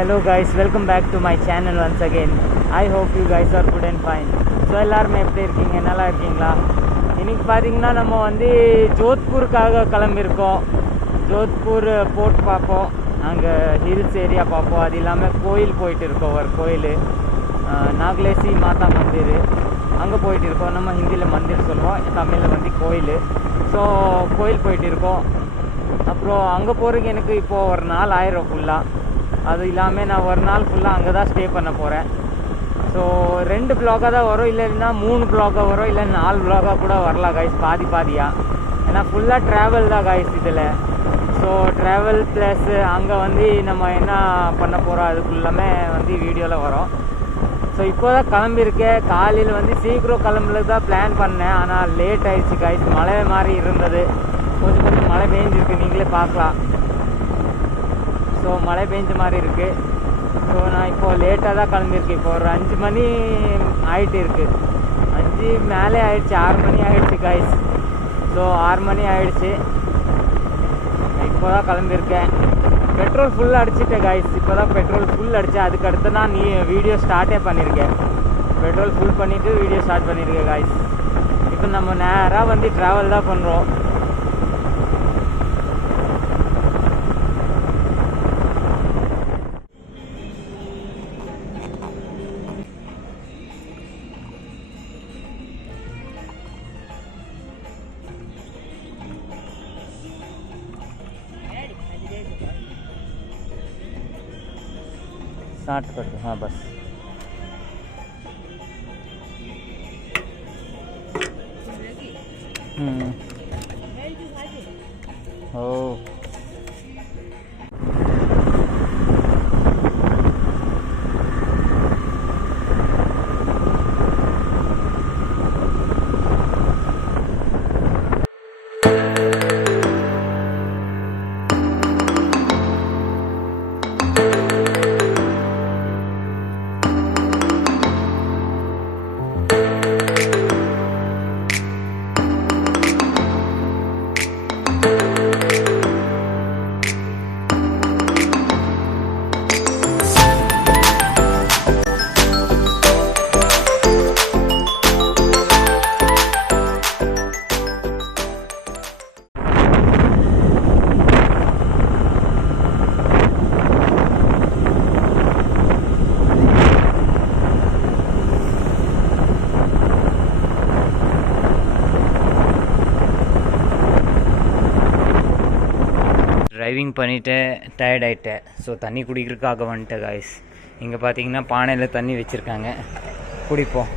Hello guys, welcome back to my channel once again. I hope you guys are good and fine. So எல்லாருமே எப்படி இருக்கீங்க? நல்லா இருக்கீங்களா? இன்னைக்கு பார்த்தீங்கன்னா நம்ம வந்து ஜோத்பூருக்காக கிளம்பியிருக்கோம். ஜோத்பூர் போர்ட் பார்ப்போம், அங்கே ஹில்ஸ் ஏரியா பார்ப்போம். அது இல்லாமல் கோயில் போயிட்டு இருக்கோம். ஒரு கோயில் நாகலேசி மாதா மந்திர், அங்கே போயிட்டு இருக்கோம். நம்ம ஹிந்தியில் மந்திர் சொல்லுவோம், தமிழில் வந்து கோயில். ஸோ கோயில் போயிட்டு இருக்கோம். அப்புறம் அங்கே போகிறதுக்கு எனக்கு இப்போது ஒரு நாள் ஆயிரும் ஃபுல்லாக. அது இல்லாமல் நான் ஒரு நாள் ஃபுல்லாக அங்கே தான் ஸ்டே பண்ண போகிறேன். ஸோ 2 ப்ளாகாக தான் வரும், இல்லைன்னா 3 ப்ளாகாக வரும், இல்லை 4 ப்ளாகாக கூட வரலாம் கைஸ், பாதியாக. ஏன்னா ஃபுல்லாக ட்ராவல் தான் கைஸ் இதில். ஸோ ட்ராவல் ப்ளஸ் அங்கே வந்து நம்ம என்ன பண்ண போகிறோம் அதுக்குள்ளாமே வந்து வீடியோவில் வரும். ஸோ இப்போ தான் கிளம்பியிருக்கேன். காலையில் வந்து சீக்கிரம் கிளம்புறது தான் பிளான் பண்ணேன், ஆனால் லேட் ஆகிடுச்சு கைஸ். மழை மாதிரி இருந்தது, கொஞ்சம் மழை பெஞ்சிருக்கு, நீங்களே பார்க்கலாம். ஸோ மழை பெஞ்ச மாதிரி இருக்குது. ஸோ நான் இப்போது லேட்டாக தான் கிளம்பியிருக்கேன். இப்போ ஒரு 5 மணி ஆகிட்டு இருக்குது, 5 மேலே ஆகிடுச்சு, 6 மணி ஆகிடுச்சு கைஸ். ஸோ 6 மணி ஆகிடுச்சு, இப்போ தான் கிளம்பியிருக்கேன். பெட்ரோல் ஃபுல் அடிச்சிட்டேன் கைஸ். இப்போ தான் பெட்ரோல் ஃபுல் அடித்தேன், அதுக்கு அடுத்து தான் வீடியோ ஸ்டார்ட்டே பண்ணியிருக்கேன். பெட்ரோல் ஃபுல் பண்ணிவிட்டு வீடியோ ஸ்டார்ட் பண்ணியிருக்கேன் கைஸ். இப்போ நம்ம நேராக வந்து ட்ராவல் தான் பண்ணுறோம். स्टार्ट करते हाँ बस. ओ ட்ரைவிங் பண்ணிவிட்டு டயர்ட் ஆகிட்டேன். ஸோ தண்ணி குடிக்கிறதுக்காக வந்துட்டேன் காய்ஸ். இங்கே பார்த்தீங்கன்னா பானையில் தண்ணி வச்சுருக்காங்க, குடிப்போம்.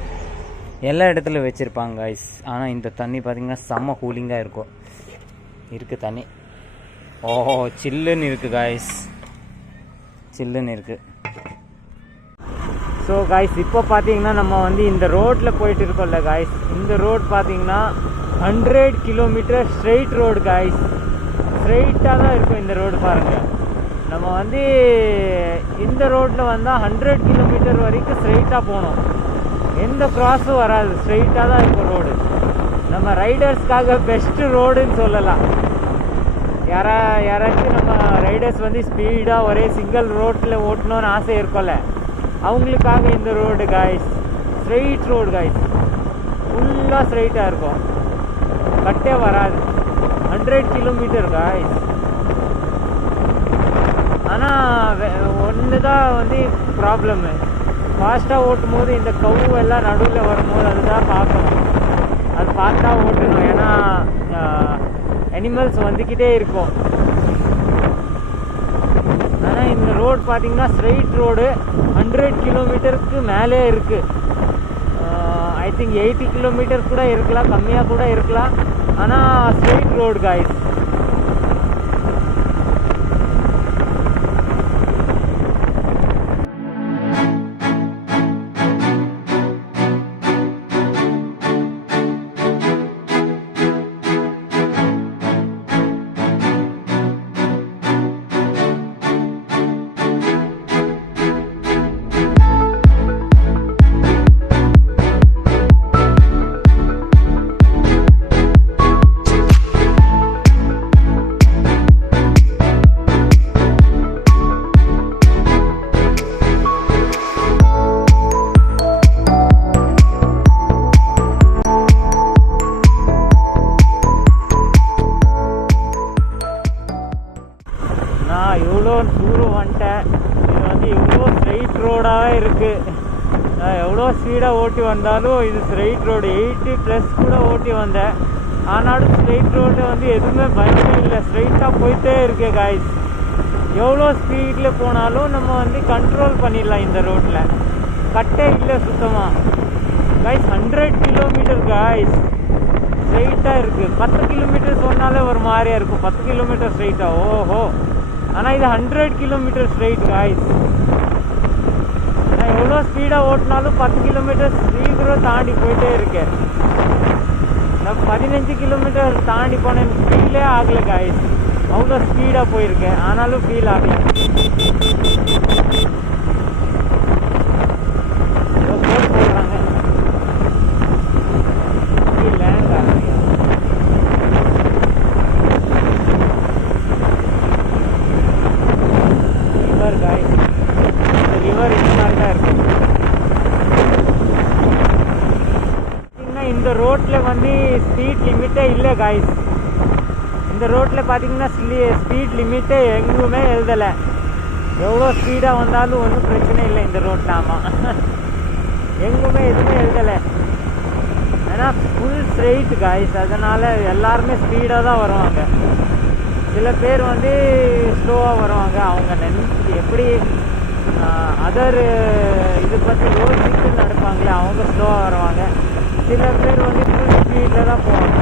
எல்லா இடத்துல வச்சுருப்பாங்க காய்ஸ். ஆனால் இந்த தண்ணி பார்த்திங்கன்னா செம்ம கூலிங்காக இருக்குது தண்ணி. ஓஹோ, சில்லுன்னு இருக்குது காய்ஸ், சில்லுன்னு இருக்குது. ஸோ காய்ஸ் இப்போ பார்த்தீங்கன்னா நம்ம வந்து இந்த ரோட்டில் போயிட்டு இருக்கோம்ல காய்ஸ். இந்த ரோட் பார்த்தீங்கன்னா 100 கிலோமீட்டர் ஸ்ட்ரெயிட் ரோடு காய்ஸ். ஸ்ட்ரெயிட்டாக தான் இருக்கும் இந்த ரோடு பாருங்கள். நம்ம வந்து இந்த ரோட்டில் வந்தால் 100 கிலோமீட்டர் வரைக்கும் ஸ்ட்ரெயிட்டாக போகணும், எந்த க்ராஸும் வராது, ஸ்ட்ரெயிட்டாக தான் இருக்கும் ரோடு. நம்ம ரைடர்ஸ்க்காக பெஸ்ட்டு ரோடுன்னு சொல்லலாம். யாராச்சும் நம்ம ரைடர்ஸ் வந்து ஸ்பீடாக ஒரே சிங்கிள் ரோட்டில் ஓட்டணும்னு ஆசை இருக்கும்ல, அவங்களுக்காக இந்த road guys. Straight road guys, ஃபுல்லாக ஸ்ட்ரெயிட்டாக இருக்கும், கட்டே வராது. 100 கிலோமீட்டர் காய்ஸ். ஆனால் ஒன்று தான் வந்து ப்ராப்ளம்மு, ஃபாஸ்ட்டாக ஓட்டும் போது இந்த கவு எல்லாம் நடுவில் வரும்போது அதுதான் பார்க்கணும், அது பார்த்தா ஓட்டணும். ஏன்னா அனிமல்ஸ் வந்துக்கிட்டே இருக்கும். ஆனால் இந்த ரோடு பார்த்திங்கன்னா ஸ்ட்ரெயிட் ரோடு 100 கிலோமீட்டருக்கு மேலே இருக்குது. ஐ திங்க் 80 கிலோமீட்டர் கூட இருக்கலாம், கம்மியாக கூட இருக்கலாம். ஆனால் ஸ்ட்ரெயிட் ரோடு காய்ஸ். வந்துட்டேன். இது வந்து எவ்வளோ ஸ்ட்ரைட் ரோடாகவே இருக்குது. நான் எவ்வளோ ஸ்பீடாக ஓட்டி வந்தாலும் இது ஸ்ட்ரைட் ரோடு 80+ கூட ஓட்டி வந்தேன். ஆனாலும் ஸ்ட்ரைட் ரோடு வந்து எதுவுமே பயமே இல்லை, ஸ்ட்ரைட்டாக போயிட்டே இருக்கு காய்ஸ். எவ்வளோ ஸ்பீடில் போனாலும் நம்ம வந்து கண்ட்ரோல் பண்ணிடலாம் இந்த ரோட்டில். கட்டே இல்லை சுத்தமாக காய்ஸ். 100 கிலோமீட்டர் காய்ஸ் ஸ்ட்ரைட்டாக இருக்குது. 10 கிலோமீட்டர் சொன்னாலே ஒரு மாதிரியாக இருக்கும், 10 கிலோமீட்டர் ஸ்ட்ரைட்டாக. ஓஹோ, ஆனால் இது 100 கிலோமீட்டர் ஸ்ட்ரைட் காய்ஸ். நான் எவ்வளோ ஸ்பீடாக ஓட்டினாலும் 10 கிலோமீட்டர் சீக்கிரம் தாண்டி போயிட்டே இருக்கேன். நான் 15 கிலோமீட்டர் தாண்டி போனேன், ஃபீலே ஆகலை காய்ஸ். அவ்வளோ ஸ்பீடாக போயிருக்கேன், ஆனாலும் ஃபீல் ஆகலை. போடுறாங்க லேண்ட் ஆகுங்க. ரிவர் காய்ஸ், இந்த ரிவர் இந்த மாதிரி தான் இருக்கு. இந்த ரோட்டில் வந்து ஸ்பீட் லிமிட்டே இல்லை காய்ஸ். இந்த ரோட்டில் பார்த்தீங்கன்னா ஸ்பீட் லிமிட்டே எங்குமே எழுதலை. எவ்வளோ ஸ்பீடாக வந்தாலும் ஒன்றும் பிரச்சனை இல்லை இந்த ரோட்டில். ஆமாம், எங்குமே எதுவுமே எழுதலை. ஏன்னா ஃபுல் ஸ்ட்ரெயிட் காய்ஸ், அதனால் எல்லாருமே ஸ்பீடாக தான் வருவாங்க. சில பேர் வந்து ஸ்லோவாக வருவாங்க. அவங்க எப்படி அதர் இது பற்றி யோசிச்சுட்டு நடப்பாங்களே, அவங்க ஸ்லோவாக வருவாங்க. சில பேர் வந்து ஃபுல் ஸ்பீடில் தான் போவாங்க.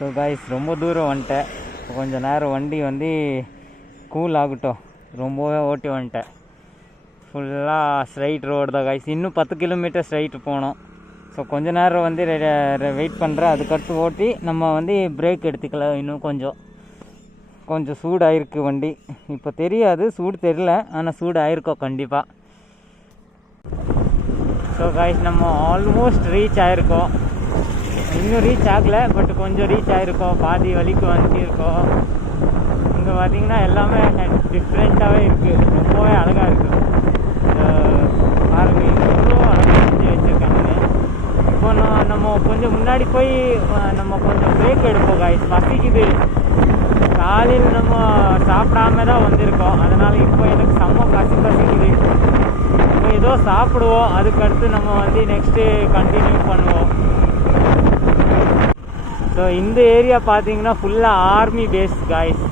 ஸோ காய்ஸ், ரொம்ப தூரம் வந்துட்டேன். கொஞ்சம் நேரம் வண்டி வந்து கூல் ஆகட்டும். ரொம்பவே ஓட்டி வந்துட்டேன். ஃபுல்லாக ஸ்ட்ரைட் ரோடு தான் காய்ஸ். இன்னும் 10 கிலோமீட்டர் ஸ்ட்ரைட்டு போனோம். ஸோ கொஞ்சம் நேரம் வந்து வெயிட் பண்ணுறேன். அதுக்கடுத்து ஓட்டி நம்ம வந்து பிரேக் எடுத்துக்கலாம். இன்னும் கொஞ்சம் சூடாகிருக்கு வண்டி. இப்போ தெரியாது, சூடு தெரியல, ஆனால் சூடு ஆகிருக்கோம் கண்டிப்பாக. ஸோ காய்ஸ், நம்ம ஆல்மோஸ்ட் ரீச் ஆகிருக்கோம். இன்னும் ரீச் ஆகலை, பட் கொஞ்சம் ரீச் ஆகிருக்கோம். பாதி வலிக்கு வந்துருக்கோம். இங்கே பார்த்தீங்கன்னா எல்லாமே டிஃப்ரெண்ட்டாகவே இருக்குது. ரொம்பவே அழகாக இருக்குது. பாருங்க, இவ்வளோ அழகாக செஞ்சு வச்சுருக்காங்க. இப்போ நம்ம கொஞ்சம் முன்னாடி போய் நம்ம கொஞ்சம் பிரேக் எடுப்போம் காய்ஸ். பசிக்குது. காலையில் நம்ம சாப்பிடாம தான் வந்திருக்கோம். அதனால் இப்போ எனக்கு செம்ம பசிக்குது. இப்போ ஏதோ சாப்பிடுவோம், அதுக்கடுத்து நம்ம வந்து நெக்ஸ்ட்டு கண்டினியூ பண்ணுவோம். ஸோ இந்த ஏரியா பார்த்தீங்கன்னா ஃபுல்லாக ஆர்மி பேஸ் காய்ஸ்.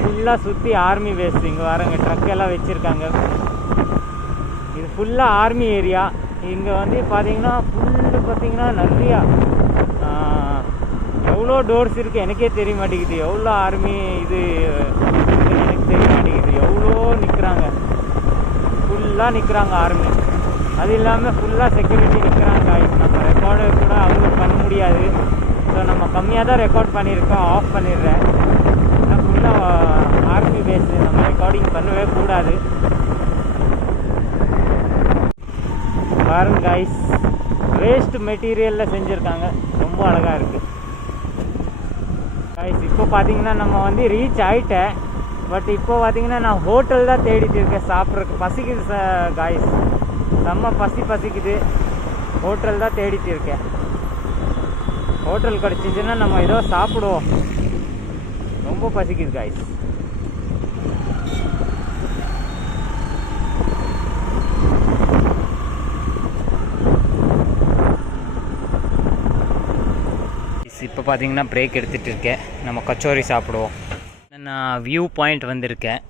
ஃபுல்லாக சுற்றி ஆர்மி பேஸ். இங்கே வரங்க ட்ரக் எல்லாம் வச்சுருக்காங்க. இது ஃபுல்லாக ஆர்மி ஏரியா. இங்கே வந்து பார்த்தீங்கன்னா பார்த்தீங்கன்னா நிறையா எவ்வளோ டோர்ஸ் இருக்குது எனக்கே தெரிய மாட்டேங்குது. எவ்வளோ ஆர்மி இது எனக்கு தெரிய மாட்டேங்குது. எவ்வளோ நிற்கிறாங்க, ஃபுல்லாக நிற்கிறாங்க ஆர்மி. அது இல்லாமல் ஃபுல்லாக செக்யூரிட்டி நிற்கிறாங்க காய்ஸ். நம்ம ரெக்கார்டு கூட அவ்வளோ பண்ண முடியாது. ஸோ நம்ம கம்மியாக தான் ரெக்கார்ட் பண்ணியிருக்கோம். ஆஃப் பண்ணிடுறேன். ஏன்னா ஃபுல்லாக ஆர்மி பேஸு, நம்ம ரெக்கார்டிங் பண்ணவே கூடாது. பாருங்க காய்ஸ், வேஸ்ட் மெட்டீரியலில் செஞ்சுருக்காங்க. ரொம்ப அழகாக இருக்குது காய்ஸ். இப்போ பார்த்தீங்கன்னா நம்ம வந்து ரீச் ஆகிட்டேன். பட் இப்போ பார்த்தீங்கன்னா நான் ஹோட்டல் தான் தேடிட்டு இருக்கேன் சாப்பிட்றதுக்கு. பசிக்குது காய்ஸ், செம்ம பசிக்குது. ஹோட்டல் தான் தேடிட்டு இருக்கேன். ஹோட்டல் கிடச்சிச்சுன்னா நம்ம ஏதோ சாப்பிடுவோம். ரொம்ப பசிக்குது காய்ஸ். இப்போ பார்த்தீங்கன்னா பிரேக் எடுத்துகிட்டு இருக்கேன். நம்ம கச்சோரி சாப்பிடுவோம். நான் வியூ பாயிண்ட் வந்திருக்கேன்.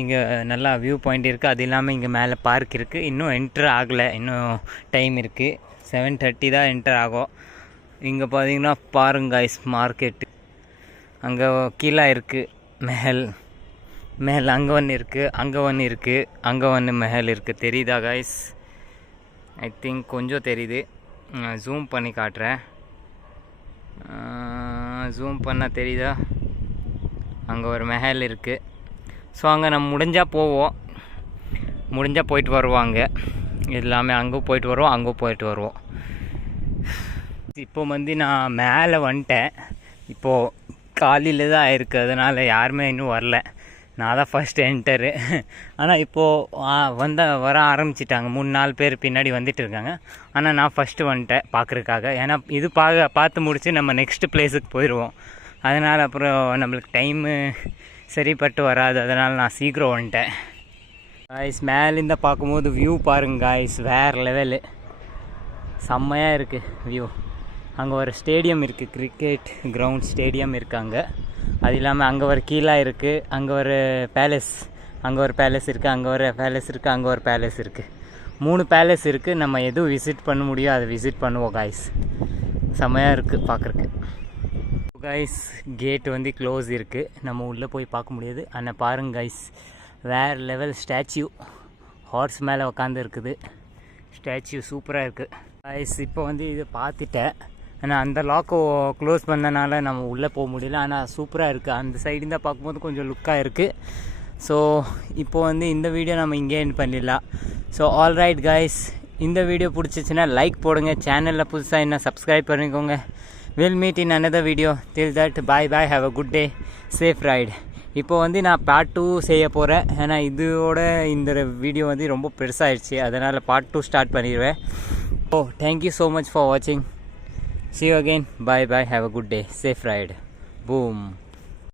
இங்கே நல்லா வியூ பாயிண்ட் இருக்குது. அது இல்லாமல் இங்கே மேலே பார்க் இருக்குது. இன்னும் என்ட்ரு ஆகலை, இன்னும் டைம் இருக்குது. 7:30 தான் என்ட்ரு ஆகும். இங்கே பார்த்தீங்கன்னா பாருங்க கைஸ் மார்க்கெட்டு. அங்கே கீழே இருக்குது மெஹல் அங்கே ஒன்று இருக்குது, அங்கே ஒன்று இருக்குது, அங்கே ஒன்று மெஹல் இருக்குது. தெரியுதா கைஸ்? ஐ திங்க் கொஞ்சம் தெரியுது. ஜூம் பண்ணி காட்டுறேன். ஜூம் பண்ணால் தெரியுதா? அங்கே ஒரு மெஹல் இருக்குது. ஸோ அங்கே நம்ம முடிஞ்சால் போவோம், முடிஞ்சால் போயிட்டு வருவாங்க. எல்லாமே அங்கே போயிட்டு வருவோம், அங்கே போயிட்டு வருவோம். இப்போ வந்து நான் மேலே வந்துட்டேன். இப்போது காலையில் தான் ஆயிருக்கு, அதனால் யாருமே இன்னும் வரல. நான் தான் ஃபஸ்ட் என்டரு. ஆனால் இப்போது வர ஆரம்பிச்சிட்டாங்க. 3-4 பேர் பின்னாடி வந்துட்டு இருக்காங்க. ஆனால் நான் ஃபஸ்ட்டு வந்துட்டேன் பார்க்குறதுக்காக. ஏன்னா இது பார்த்து முடித்து நம்ம நெக்ஸ்ட்டு பிளேஸுக்கு போயிடுவோம். அதனால் அப்புறம் நம்மளுக்கு டைமு சரிப்பட்டு வராது. அதனால் நான் சீக்கிரம் வந்துட்டேன். காய்ஸ் மேலேருந்த பார்க்கும்போது வியூ பாருங்க காய்ஸ், வேறு லெவலு, செம்மையாக இருக்குது வியூ. அங்கே ஒரு ஸ்டேடியம் இருக்குது, கிரிக்கெட் கிரவுண்ட் ஸ்டேடியம் இருக்காங்க. அது இல்லாமல் அங்கே ஒரு கீழே இருக்குது, அங்கே ஒரு பேலஸ், அங்கே ஒரு பேலஸ் இருக்குது, அங்கே ஒரு பேலஸ் இருக்குது, அங்கே ஒரு பேலஸ் இருக்குது. 3 பேலஸ் இருக்குது. நம்ம எதுவும் விசிட் பண்ண முடியும் அதை விசிட் பண்ணுவோம் காய்ஸ். செம்மையாக இருக்குது பார்க்குறக்கு. காய்ஸ் கேட் வந்து க்ளோஸ் இருக்குது, நம்ம உள்ளே போய் பார்க்க முடியாது. ஆனால் பாருங்க காய்ஸ், வேறு லெவல் ஸ்டாச்சு, ஹார்ஸ் மேலே உட்காந்து இருக்குது ஸ்டாச்சு, சூப்பராக இருக்குது காய்ஸ். இப்போ வந்து இதை பார்த்துட்டேன். ஆனால் அந்த லாக்கை க்ளோஸ் பண்ணனால நம்ம உள்ளே போக முடியல. ஆனால் சூப்பராக இருக்குது. அந்த சைடு தான் பார்க்கும்போது கொஞ்சம் லுக்காக இருக்குது. ஸோ இப்போ வந்து இந்த வீடியோ நம்ம இங்கே எண்ட் பண்ணிடலாம். ஸோ ஆல்ரைட் காய்ஸ், இந்த வீடியோ பிடிச்சிச்சின்னா லைக் போடுங்க. சேனலில் புதுசாக என்ன சப்ஸ்கிரைப் பண்ணிக்கோங்க. We'll meet in another video. Till that, bye bye, have a good day, safe ride. இப்போ வந்து நான் பார்ட் 2 செய்ய போகிறேன். ஏன்னா இதோட இந்த வீடியோ வந்து ரொம்ப பெருசாகிடுச்சு, அதனால் பார்ட் 2 ஸ்டார்ட் பண்ணிடுவேன். ஓ தேங்க்யூ ஸோ மச் ஃபார் வாட்சிங். See you again. Bye bye, have a good day, safe ride. Boom.